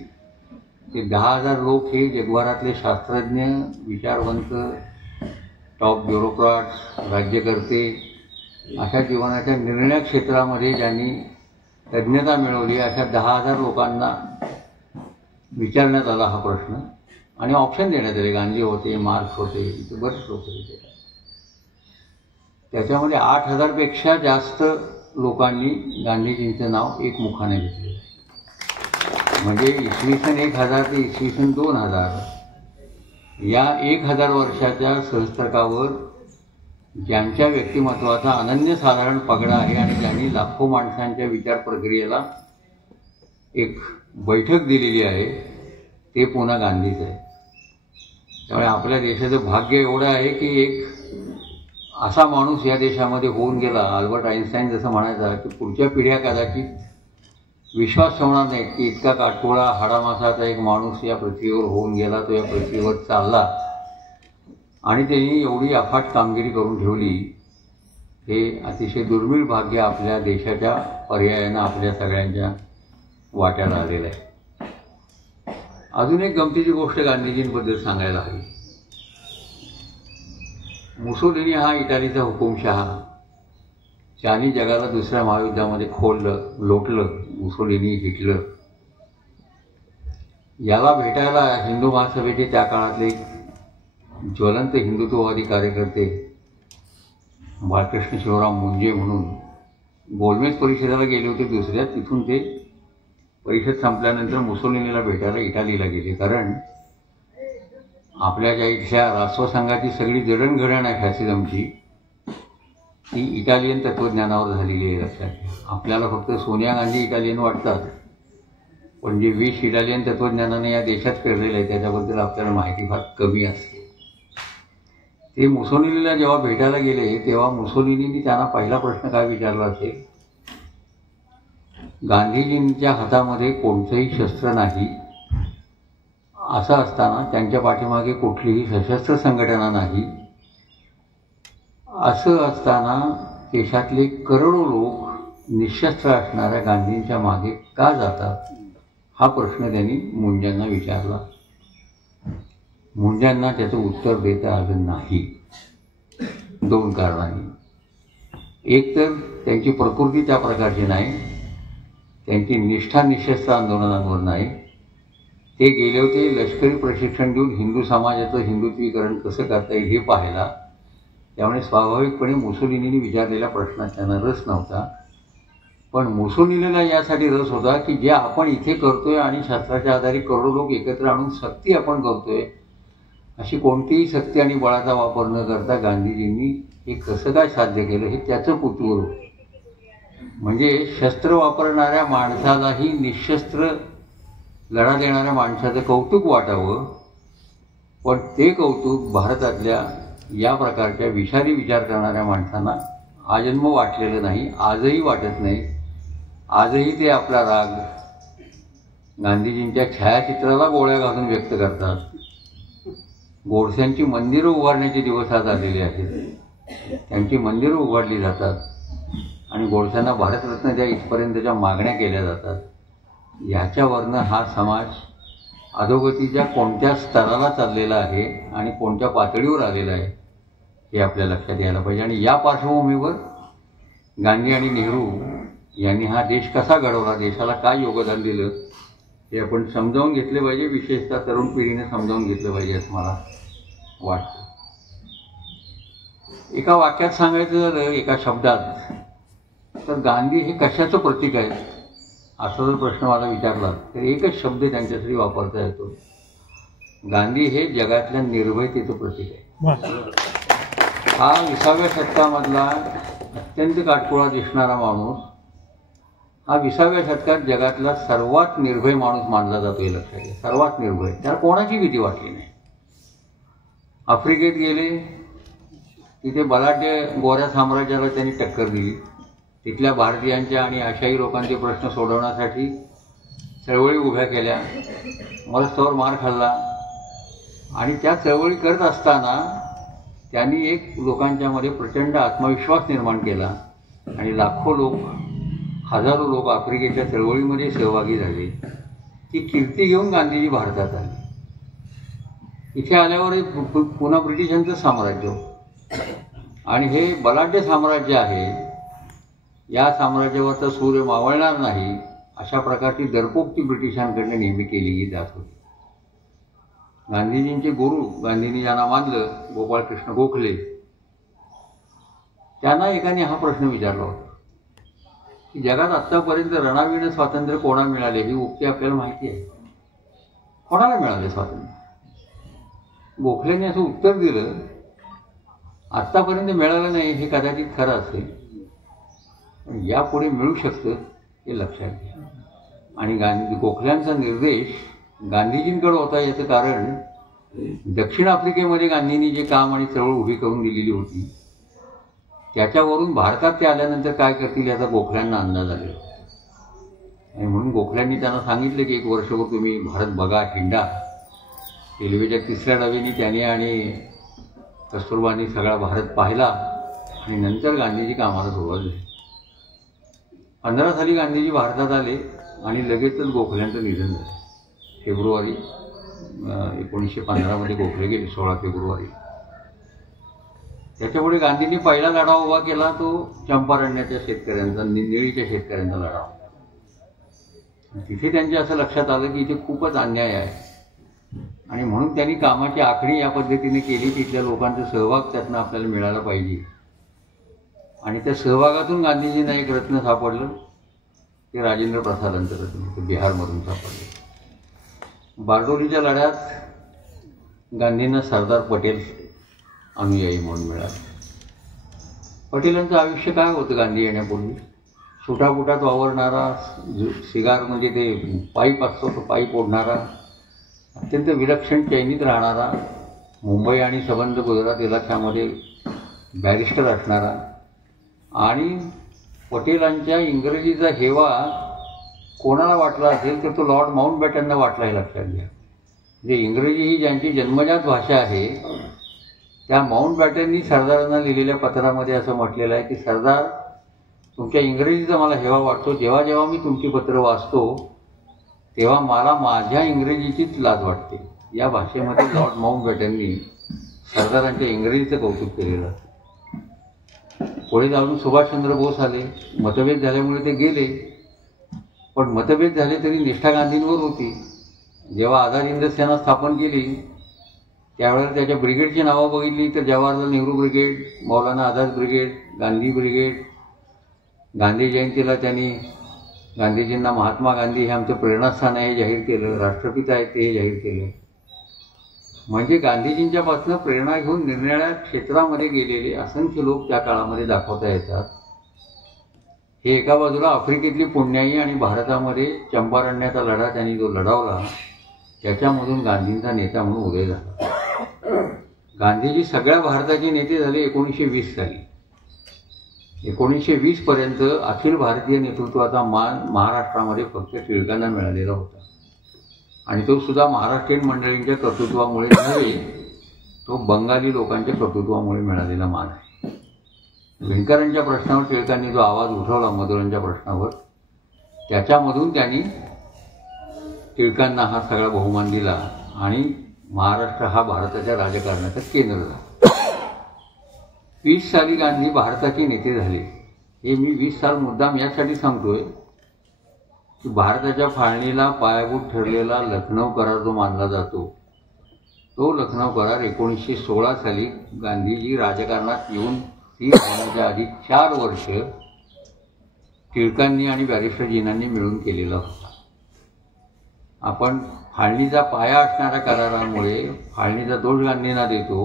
ते 10,000 लोक हे जगभरातले शास्त्रज्ञ, विचारवंत, टॉप ब्युरोक्रॅट्स, राज्यकर्ते, अशा जीवनाच्या निर्णय क्षेत्रामध्ये ज्यांनी तज्ज्ञता मिळवली, अशा 10,000 लोकांना विचारण्यात आला हा प्रश्न आणि ऑप्शन देण्यात आले. गांधी होते, मार्क्स होते, इथे बरेच लोक होते. त्याच्यामध्ये 8,000 पेक्षा जास्त लोकांनी गांधीजींचं नाव एकमुखाने घेतले. म्हणजे इसवी सन 1000 ते इसवी सन 2000 या 1000 वर्षाच्या सहस्त्रकावर ज्यांच्या व्यक्तिमत्वाचा अनन्यसाधारण पगडा आहे आणि ज्यांनी लाखो माणसांच्या विचार प्रक्रियेला एक बैठक दिलेली आहे, ते पुन्हा गांधीच आहे. त्यामुळे आपल्या देशाचं भाग्य एवढं आहे की एक असा माणूस या देशामध्ये होऊन गेला. अल्बर्ट आइन्स्टाईन जसं म्हणायचा की पुढच्या पिढ्या कदाचित विश्वास ठेवणार नाहीत की इतका काटकोळा हाडामासाचा एक माणूस या पृथ्वीवर होऊन गेला, तो या पृथ्वीवर चालला आणि त्यांनी एवढी अफाट कामगिरी करून ठेवली. हे अतिशय दुर्मिळ भाग्य आपल्या देशाच्या पर्यायानं आपल्या सगळ्यांच्या वाट्याला आलेलं आहे. अजून एक गमतीची गोष्ट गांधीजींबद्दल सांगायला हवी. मुसोलिनी हा इटालीचा हुकुमशहा, ज्यांनी जगाला दुसऱ्या महायुद्धामध्ये लोटलं, मुसोलिनी, हिटलर, याला भेटायला हिंदू महासभेचे त्या काळातले ज्वलंत हिंदुत्ववादी कार्यकर्ते बाळकृष्ण शिवराम मुंजे म्हणून गोलमेज परिषदेला गेले होते दुसऱ्या. तिथून ते परिषद संपल्यानंतर मुसोलिनीला भेटायला इटालीला गेले, कारण आपल्या ज्या इथल्या राष्ट्रसंघाची सगळी जडणघडण आहे फॅसिझमची, ती इटालियन तत्त्वज्ञानावर झालेली आहे. लक्षात घ्या. आपल्याला फक्त सोनिया गांधी इटालियन वाटतात, पण जे विष इटालियन तत्त्वज्ञानाने या देशात पेरलेलं आहे त्याच्याबद्दल आपल्याला माहिती फार कमी असते. ते मुसोलिनीला जेव्हा भेटायला गेले तेव्हा मुसोलिनीने त्यांना पहिला प्रश्न काय विचारला असेल, गांधीजींच्या हातामध्ये कोणतंही शस्त्र नाही, असं असताना त्यांच्या पाठीमागे कुठलीही सशस्त्र संघटना नाही, असं असताना देशातले करोडो लोक निशस्त्र असणाऱ्या गांधींच्या मागे का जातात, हा प्रश्न त्यांनी मुंजांना विचारला. मुंजांना त्याचं उत्तर देता आलं नाही. 2 कारणांनी. एक तर त्यांची प्रकृती त्या प्रकारची नाही, त्यांची निष्ठा निशस्त्र आंदोलनांवर नाही. ते गेले होते लष्करी प्रशिक्षण देऊन हिंदू समाजाचं हिंदुत्वीकरण कसं करता येईल हे पाहायला. त्यामुळे स्वाभाविकपणे मुसोलिनीने विचारलेल्या प्रश्नात त्यांना रस नव्हता. पण मुसोलिनीला यासाठी रस होता की जे आपण इथे करतोय आणि शस्त्राच्या आधारे करोडो लोक एकत्र आणून सक्ती आपण करतोय, अशी कोणतीही सक्ती आणि बळाचा वापर न करता गांधीजींनी हे कसं काय साध्य केलं हे त्याचं कुतूहल होतं. म्हणजे शस्त्र वापरणाऱ्या माणसालाही निशस्त्र लढा देणाऱ्या माणसाचं कौतुक वाटावं, पण ते कौतुक भारतातल्या या प्रकारच्या विषारी विचार करणाऱ्या माणसांना आजन्म वाटलेलं नाही, आजही वाटत नाही. आजही ते आपला राग गांधीजींच्या छायाचित्राला गोळ्या घालून व्यक्त करतात. गोडसेंची मंदिरं उभारण्याचे दिवस आज आलेले आहेत. त्यांची मंदिरं उभारली जातात आणि गोडसेंना भारतरत्न द्या इथपर्यंतच्या मागण्या केल्या जातात. ह्याच्यावरनं हा समाज अधोगतीच्या कोणत्या स्तराला चाललेला आहे आणि कोणत्या पातळीवर आलेला आहे हे आपल्या लक्षात यायला पाहिजे. आणि या पार्श्वभूमीवर गांधी आणि नेहरू यांनी हा देश कसा घडवला, देशाला काय योगदान दिलं हे आपण समजावून घेतले पाहिजे. विशेषतः तरुण पिढीने समजावून घेतलं पाहिजे असं मला वाटतं. एका वाक्यात सांगायचं झालं, एका शब्दात, तर गांधी हे कशाचं प्रतीक आहे असा जर प्रश्न मला विचारला तर एकच शब्द त्यांच्यासाठी वापरता येतो. गांधी हे जगातल्या निर्भयतेचं प्रतीक आहे. हा 20व्या शतकामधला अत्यंत काटकोळा दिसणारा माणूस हा 20व्या शतकात जगातला सर्वात निर्भय माणूस मानला जातो हे लक्षात घ्या. सर्वात निर्भय. त्याला कोणाची भीती वाटली नाही. आफ्रिकेत गेले, तिथे बलाढ्य गोऱ्या साम्राज्याला त्यांनी टक्कर दिली. तिथल्या भारतीयांच्या आणि आशाई लोकांचे प्रश्न सोडवण्यासाठी चळवळी उभ्या केल्या. मरस्तवर मार खाल्ला आणि त्या चळवळी करत असताना त्यांनी एक लोकांच्यामध्ये प्रचंड आत्मविश्वास निर्माण केला आणि लाखो लोक, हजारो लोक आफ्रिकेच्या चळवळीमध्ये सहभागी झाले. ती कीर्ती घेऊन गांधीजी भारतात आले. इथे आल्यावर पुन्हा ब्रिटिशांचं साम्राज्य आणि हे बलाढ्य साम्राज्य आहे. या साम्राज्यावरचा सूर्य मावळणार नाही अशा प्रकारची दरपोक्ती ब्रिटिशांकडे नेहमी केली जात होती. गांधीजींचे गुरु, गांधींनी ज्यांना मानलं, गोपाळकृष्ण गोखले, त्यांना एकाने हा प्रश्न विचारला होता की जगात आत्तापर्यंत रणाविणं स्वातंत्र्य कोणाला मिळाले ही उक्ती आपल्याला माहिती आहे. कोणाला मिळाले स्वातंत्र्य? गोखलेने असं उत्तर दिलं, आत्तापर्यंत मिळालं नाही हे कदाचित खरं असेल, पण यापुढे मिळू शकतं हे लक्षात घ्या. आणि गोखल्यांचा निर्देश गांधीजींकडे होता. याचं कारण दक्षिण आफ्रिकेमध्ये गांधींनी जे काम आणि चळवळ उभी करून दिलेली होती त्याच्यावरून भारतात ते आल्यानंतर काय करतील याचा गोखल्यांना अंदाज आलेला. आणि म्हणून गोखल्यांनी त्यांना सांगितलं की 1 वर्षभर तुम्ही भारत बघा, हिंडा. रेल्वेच्या 3ऱ्या डब्यानी त्याने आणि कस्तुरबांनी सगळा भारत पाहिला आणि नंतर गांधीजी कामाला सुरुवात झाली. 15 साली गांधीजी भारतात आले आणि लगेचच गोखल्यांचं निधन झालं. फेब्रुवारी 1915 गोखले गेले, 16 फेब्रुवारी. त्याच्यापुढे गांधींनी पहिला लढा उभा केला तो चंपारण्याच्या शेतकऱ्यांचा, निळीच्या शेतकऱ्यांचा लढा. तिथे त्यांच्या असं लक्षात आलं की इथे खूपच अन्याय आहे आणि म्हणून त्यांनी कामाची आखणी या पद्धतीने केली. तिथल्या लोकांचा सहभाग त्यातनं आपल्याला मिळाला पाहिजे आणि त्या सहभागातून गांधीजींना एक रत्न सापडलं. ते राजेंद्र प्रसादांचं रत्न, ते बिहारमधून सापडले. बारडोलीच्या लढ्यात गांधींना सरदार पटेल अनुयायी म्हणून मिळाले. पटेलांचं आयुष्य काय होतं गांधी येण्यापूर्वी? सुटापुटात वावरणारा, सिगार म्हणजे ते पाईप असतो तो पाईप ओढणारा, अत्यंत विलक्षण चैनीत राहणारा, मुंबई आणि संबंध गुजरात इलाख्यामध्ये बॅरिस्टर असणारा. आणि पटेलांच्या इंग्रजीचा हेवा कोणाला वाटला असेल तर तो लॉर्ड माउंटबॅटनला वाटला हे लक्षात घ्या. म्हणजे इंग्रजी ही ज्यांची जन्मजात भाषा आहे त्या माउंटबॅटननी सरदारांना लिहिलेल्या पत्रामध्ये असं म्हटलेलं आहे की सरदार, तुमच्या इंग्रजीचा मला हेवा वाटतो. जेव्हा जेव्हा मी तुमची पत्र वाचतो तेव्हा मला माझ्या इंग्रजीचीच लाज वाटते. या भाषेमध्ये लॉर्ड माउंटबॅटननी सरदारांच्या इंग्रजीचं कौतुक केलेलं. पुढे जाऊन सुभाषचंद्र बोस आले. मतभेद झाल्यामुळे ते गेले, पण मतभेद झाले तरी निष्ठा गांधींवर होती. जेव्हा आझाद हिंद सेना स्थापन केली त्यावेळेला त्याच्या ब्रिगेडची नावं बघितली तर Jawaharlal Nehru brigade, Maulana Azad brigade, Gandhi brigade. Gandhi जयंतीला त्यांनी गांधीजींना महात्मा गांधी हे आमचं प्रेरणास्थान आहे जाहीर केलं, राष्ट्रपिता आहेत ते जाहीर केलं. म्हणजे गांधीजींच्यापासून प्रेरणा घेऊन निरनिराळ्या क्षेत्रामध्ये गेलेले असंख्य लोक त्या काळामध्ये दाखवता येतात. हे एका बाजूला आफ्रिकेतली पुण्याई आणि भारतामध्ये चंपारण्याचा लढा त्यांनी जो लढवला त्याच्यामधून गांधींचा नेता म्हणून उदय झाला. गांधीजी सगळ्या भारताचे नेते झाले 1920 साली. 1920 पर्यंत अखिल भारतीय नेतृत्वाचा मान महाराष्ट्रामध्ये फक्त टिळकांना मिळालेला होता, आणि तो सुद्धा महाराष्ट्रीयन मंडळींच्या कर्तृत्वामुळे नव्हे, तो बंगाली लोकांच्या कर्तृत्वामुळे मिळालेला मान आहे. विणकरांच्या प्रश्नावर टिळकांनी जो आवाज उठवला, मजुरांच्या प्रश्नावर, त्याच्यामधून त्यांनी टिळकांना हा सगळा बहुमान दिला आणि महाराष्ट्र हा भारताच्या राजकारणाचं केंद्र झाला. 20 साली गांधी भारताचे नेते झाले. हे मी 20 साल मुद्दाम यासाठी सांगतोय की भारताच्या फाळणीला पायाभूत ठरलेला लखनौ करार जो मानला जातो, तो लखनौ करार 1916 साली गांधीजी राजकारणात येऊन स्थिर होण्याच्या आधी 4 वर्ष टिळकांनी आणि बॅरिस्टर जिनांनी मिळून केलेला होता. आपण फाळणीचा पाया असणाऱ्या करारामुळे फाळणीचा दोष गांधींना देतो,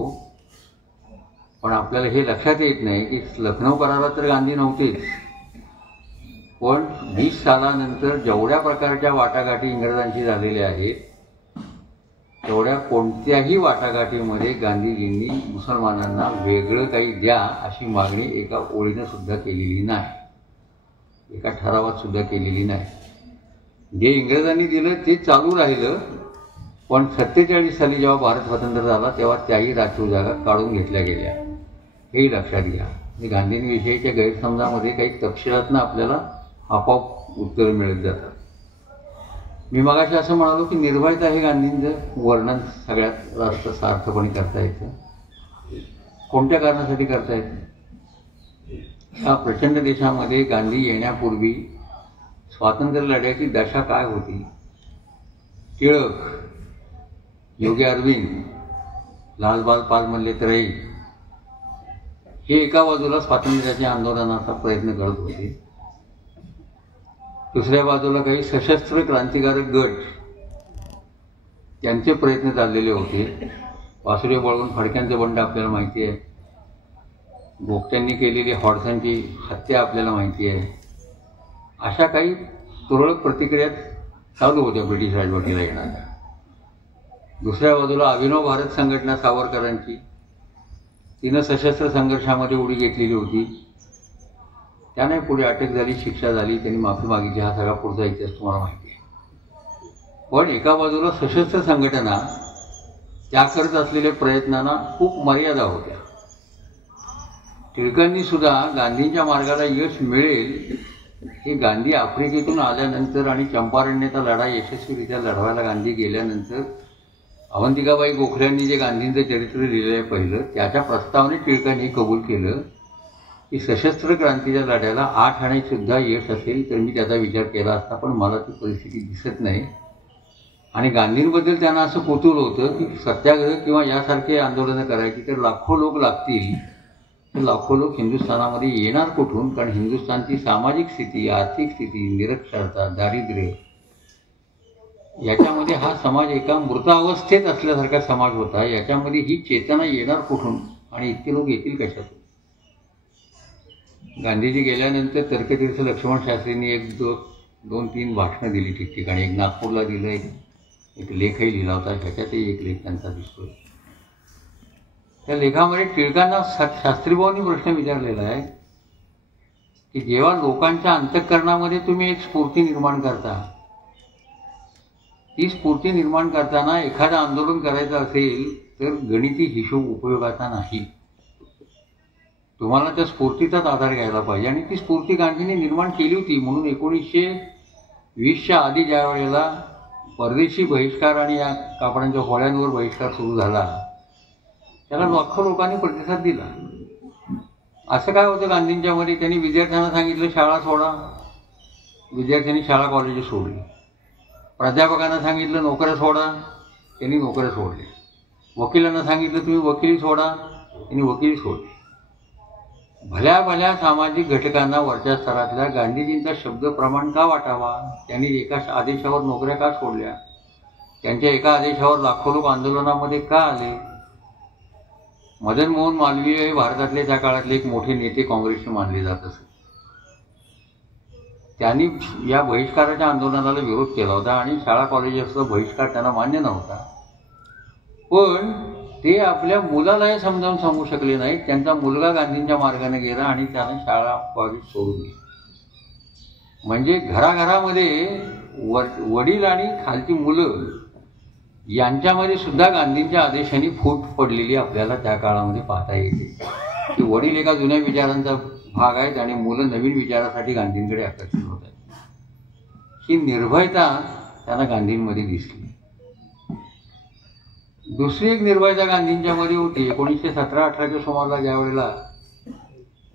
पण आपल्याला हे लक्षात येत नाही की लखनौ करारात तर गांधी नव्हतेच, पण 20 सालानंतर जेवढ्या प्रकारच्या वाटाघाटी इंग्रजांशी झालेल्या आहेत तेवढ्या कोणत्याही वाटाघाटीमध्ये गांधीजींनी मुसलमानांना वेगळं काही द्या अशी मागणी एका ओळीनं सुद्धा केलेली नाही, एका ठरावात सुद्धा केलेली नाही. जे इंग्रजांनी दिलं ते चालू राहिलं, पण 47 साली जेव्हा भारत स्वतंत्र झाला तेव्हा त्याही राखीव जागा काढून घेतल्या गेल्या. हेही लक्षात घ्या. गांधींविषयीच्या गैरसमजामध्ये काही तपशिलातनं आपल्याला आपोआप उत्तर मिळत जातात. मी मगाशी असं म्हणालो की निर्भयता हे गांधींचं वर्णन सगळ्यात जास्त सार्थपणे करता येतं. कोणत्या कारणासाठी करता येतं? ह्या प्रचंड देशामध्ये गांधी येण्यापूर्वी स्वातंत्र्य लढ्याची दशा काय होती? टिळक, योगी अरविंद, लालबाल पालमल्ले तराई हे एका बाजूला स्वातंत्र्याच्या आंदोलनाचा प्रयत्न करत होते, दुसऱ्या बाजूला काही सशस्त्र क्रांतिकारक गट त्यांचे प्रयत्न चाललेले होते. वासुदेव बळवंत फडक्यांचं बंड आपल्याला माहिती आहे, गोपट्यांनी केलेली हॉडसनची हत्या आपल्याला माहिती आहे. अशा काही तुरळक प्रतिक्रिया चालू होत्या ब्रिटिश राजवटीला येणाऱ्या. दुसऱ्या बाजूला अभिनव भारत संघटना सावरकरांची, तिनं सशस्त्र संघर्षामध्ये उडी घेतलेली होती. त्याने पुढे अटक झाली, शिक्षा झाली, त्यांनी माफी मागितली. हा सगळा पुढचा इतिहास तुम्हाला माहिती आहे. पण एका बाजूला सशस्त्र संघटना त्या करत असलेल्या प्रयत्नांना खूप मर्यादा होत्या. टिळकांनी सुद्धा गांधींच्या मार्गाला यश मिळेल हे गांधी आफ्रिकेतून आल्यानंतर आणि चंपारण्याचा लढा यशस्वीरित्या लढवायला गांधी गेल्यानंतर अवंतिकाबाई गोखल्यांनी जे गांधींचं चरित्र लिहिलं आहे पहिलं, त्याच्या प्रस्तावाने टिळकांनी कबूल केलं की सशस्त्र क्रांतीच्या लढ्याला 8 आण्यात सुद्धा यश असेल तर मी त्याचा विचार केला असता, पण मला ती परिस्थिती दिसत नाही. आणि गांधींबद्दल त्यांना असं कुतूहल होतं की सत्याग्रह किंवा यासारखे आंदोलनं करायची तर लाखो लोक लागतील, तर लाखो लोक हिंदुस्थानामध्ये येणार कुठून? कारण हिंदुस्थानची सामाजिक स्थिती, आर्थिक स्थिती, निरक्षरता, दारिद्र्य याच्यामध्ये हा समाज एका मृतावस्थेत असल्यासारखा समाज होता. याच्यामध्ये ही चेतना येणार कुठून आणि इतके लोक येतील कशातून? गांधीजी गेल्यानंतर तर्कतीर्थ लक्ष्मण शास्त्रींनी 1-2-3 भाषणं दिली ठिकठिकाणी. एक नागपूरला दिलं, एक लेखही लिहिला होता, ह्याच्यातही एक लेख त्यांचा दिसतोय. त्या लेखामध्ये टिळकांना शास्त्रीभाऊंनी प्रश्न विचारलेला आहे की जेव्हा लोकांच्या अंतःकरणामध्ये तुम्ही एक स्फूर्ती निर्माण करता, ती स्फूर्ती निर्माण करताना एखादं आंदोलन करायचं असेल तर गणिती हिशोब उपयोगाचा नाही. तुम्हाला त्या स्फूर्तीचाच आधार घ्यायला पाहिजे आणि ती स्फूर्ती गांधींनी निर्माण केली होती. म्हणून 1920च्या आधी ज्या वेळेला परदेशी बहिष्कार आणि या कापडांच्या होळ्यांवर बहिष्कार सुरू झाला त्याला लाखो लोकांनी प्रतिसाद दिला. असं काय होतं गांधींच्या मध्ये, त्यांनी विद्यार्थ्यांना सांगितलं शाळा सोडा, विद्यार्थ्यांनी शाळा कॉलेज सोडली. प्राध्यापकांना सांगितलं नोकऱ्या सोडा, त्यांनी नोकऱ्या सोडल्या. वकिलांना सांगितलं तुम्ही वकिली सोडा, त्यांनी वकिली सोडली. भल्या भल्या सामाजिक घटकांना वरच्या स्तरातल्या गांधीजींचा शब्द प्रमाण का वाटावा, त्यांनी एका आदेशावर नोकऱ्या का सोडल्या, त्यांच्या एका आदेशावर लाखो लोक आंदोलनामध्ये का आले. मदन मोहन मालवीय हे भारतातले त्या काळातले एक मोठे नेते काँग्रेसचे मानले जात असत. त्यांनी या बहिष्काराच्या आंदोलनाला विरोध केला होता आणि शाळा कॉलेजेसचा बहिष्कार त्यांना मान्य नव्हता. पण ते आपल्या मुलाला हे समजावून सांगू शकले नाहीत. त्यांचा मुलगा गांधींच्या मार्गाने गेला आणि त्याने शाळा कॉलेज सोडून दिली. म्हणजे घराघरामध्ये वडील आणि खालची मुलं यांच्यामध्ये सुद्धा गांधींच्या आदेशाने फूट पडलेली आपल्याला त्या काळामध्ये पाहता येते की वडील एका जुन्या विचारांचा भाग आहेत आणि मुलं नवीन विचारासाठी गांधींकडे आकर्षित होत आहेत. ही निर्भयता त्यांना गांधींमध्ये दिसली. दुसरी एक निर्भयता गांधींच्या मध्ये होती. 1917-18च्या सुमाराला ज्या वेळेला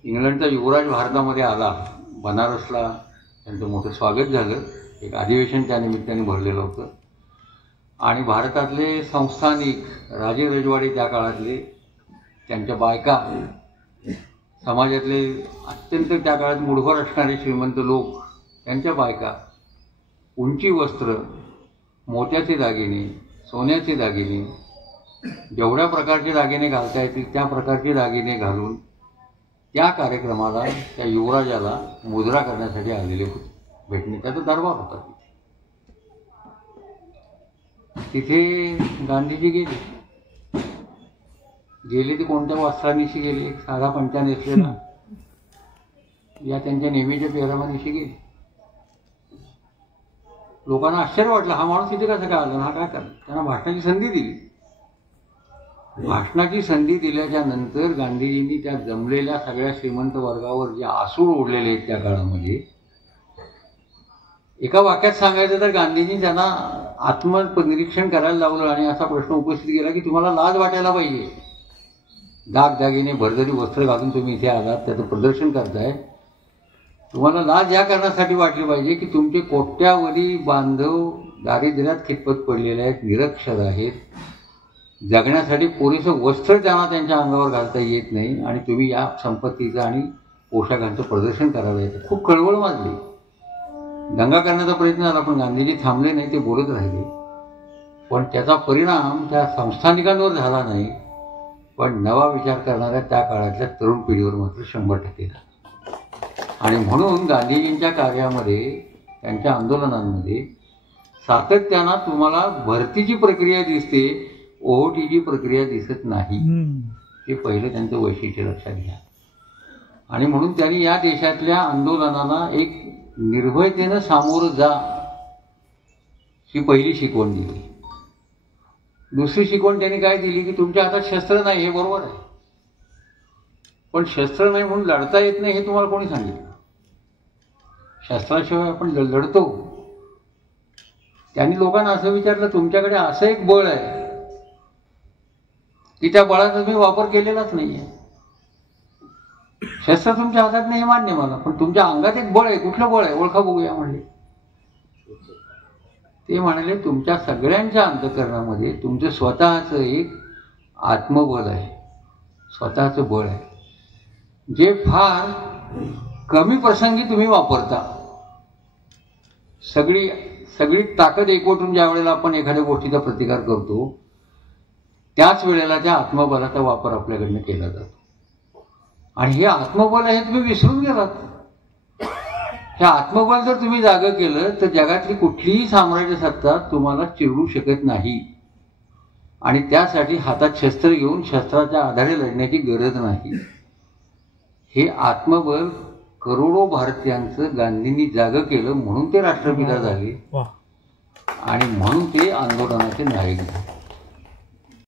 इंग्लंडचा युवराज भारतामध्ये आला, बनारसला त्यांचं मोठं स्वागत झालं. एक अधिवेशन त्या निमित्ताने भरलेलं होतं आणि भारतातले संस्थानिक राजे रजवाडे त्या काळातले, त्यांच्या बायका, समाजातले अत्यंत त्या काळात मुठभर असणारे श्रीमंत लोक, त्यांच्या बायका उंची वस्त्र, मोत्याचे दागिने, सोन्याचे दागिने, जेवढ्या प्रकारचे दागिने घालता येतील त्या प्रकारचे दागिने घालून त्या कार्यक्रमाला, त्या युवराजाला मुजरा करण्यासाठी आलेले होते. भेटणे त्याचा दरबार होता. तिथे गांधीजी गेले ते कोणत्या वस्त्रानिशी गेले, एक साधा पंचा नेसलेला या त्यांच्या नेहमीच्या पेहरावानिशी गेले. लोकांना आश्चर्य वाटलं, हा माणूस तिथे कसं काय आला, हा काय करला. त्यांना भाषणाची संधी दिली. भाषणाची संधी दिल्याच्या नंतर गांधीजींनी त्या जमलेल्या सगळ्या श्रीमंत वर्गावर जे आसूड ओढलेले आहेत त्या काळामध्ये, एका वाक्यात सांगायचं तर गांधीजी त्यांना आत्मनिरीक्षण करायला लावलं आणि असा प्रश्न उपस्थित केला की तुम्हाला लाज वाटायला पाहिजे. दागदागिने भरजरी वस्त्र घालून तुम्ही इथे आलात, त्याचं प्रदर्शन करताय. तुम्हाला लाज या कारणासाठी वाटली पाहिजे की तुमचे कोट्यावधी बांधव दारिद्र्यात खितपत पडलेले आहेत, निरक्षर आहेत, जगण्यासाठी पुरेसं वस्त्र त्यांना त्यांच्या अंगावर घालता येत नाही आणि तुम्ही या संपत्तीचं आणि पोशाखांचं प्रदर्शन करायला येतं. खूप कळवळ माजली. दंगा करण्याचा प्रयत्न झाला पण गांधीजी थांबले नाही, ते बोलत राहिले. पण त्याचा परिणाम त्या संस्थानिकांवर झाला नाही, पण नवा विचार करणाऱ्या त्या काळातल्या तरुण पिढीवर मात्र 100% झाला. आणि म्हणून गांधीजींच्या कार्यामध्ये, त्यांच्या आंदोलनांमध्ये सातत्यानं तुम्हाला भरतीची प्रक्रिया दिसते, ओहोटीची प्रक्रिया दिसत नाही. हे पहिलं त्यांचं वैशिष्ट्य लक्षात घ्या. आणि म्हणून त्यांनी या देशातल्या आंदोलनाला एक निर्भयतेनं सामोरं जा ही पहिली शिकवण दिली. दुसरी शिकवण त्यांनी काय दिली की तुमच्या हातात शस्त्र नाही, हे बरोबर आहे, पण शस्त्र नाही म्हणून लढता येत नाही हे तुम्हाला कोणी सांगितलं. शस्त्राशिवाय आपण लढतो. त्यांनी लोकांना असं विचारलं, तुमच्याकडे असं एक बळ आहे की त्या बळाचा तुम्ही वापर केलेलाच नाहीये. शस्त्र तुमच्या हातात नाही मान्य मला, पण तुमच्या अंगात एक बळ आहे. कुठलं बळ आहे, ओळखा बघूया म्हणले. ते म्हणाले तुमच्या सगळ्यांच्या अंतःकरणामध्ये तुमचं स्वतःचं एक आत्मबल आहे, स्वतःचं बळ आहे, जे फार कमी प्रसंगी तुम्ही वापरता. सगळी ताकद एकवटून ज्या वेळेला आपण एखाद्या गोष्टीचा प्रतिकार करतो त्याच वेळेला त्या आत्मबलाचा वापर आपल्याकडनं केला जातो. आणि हे आत्मबल आहे, तुम्ही विसरून गेलात. हे आत्मबल जर तुम्ही जागं केलं तर जगातली कुठलीही साम्राज्य सत्ता तुम्हाला चिरडू शकत नाही. आणि त्यासाठी हातात शस्त्र घेऊन शस्त्राच्या आधारे लढण्याची गरज नाही. हे आत्मबल करोडो भारतीयांचं गांधींनी जागं केलं, म्हणून ते राष्ट्रपिता झाले आणि म्हणून ते आंदोलनाचे नायक झाले.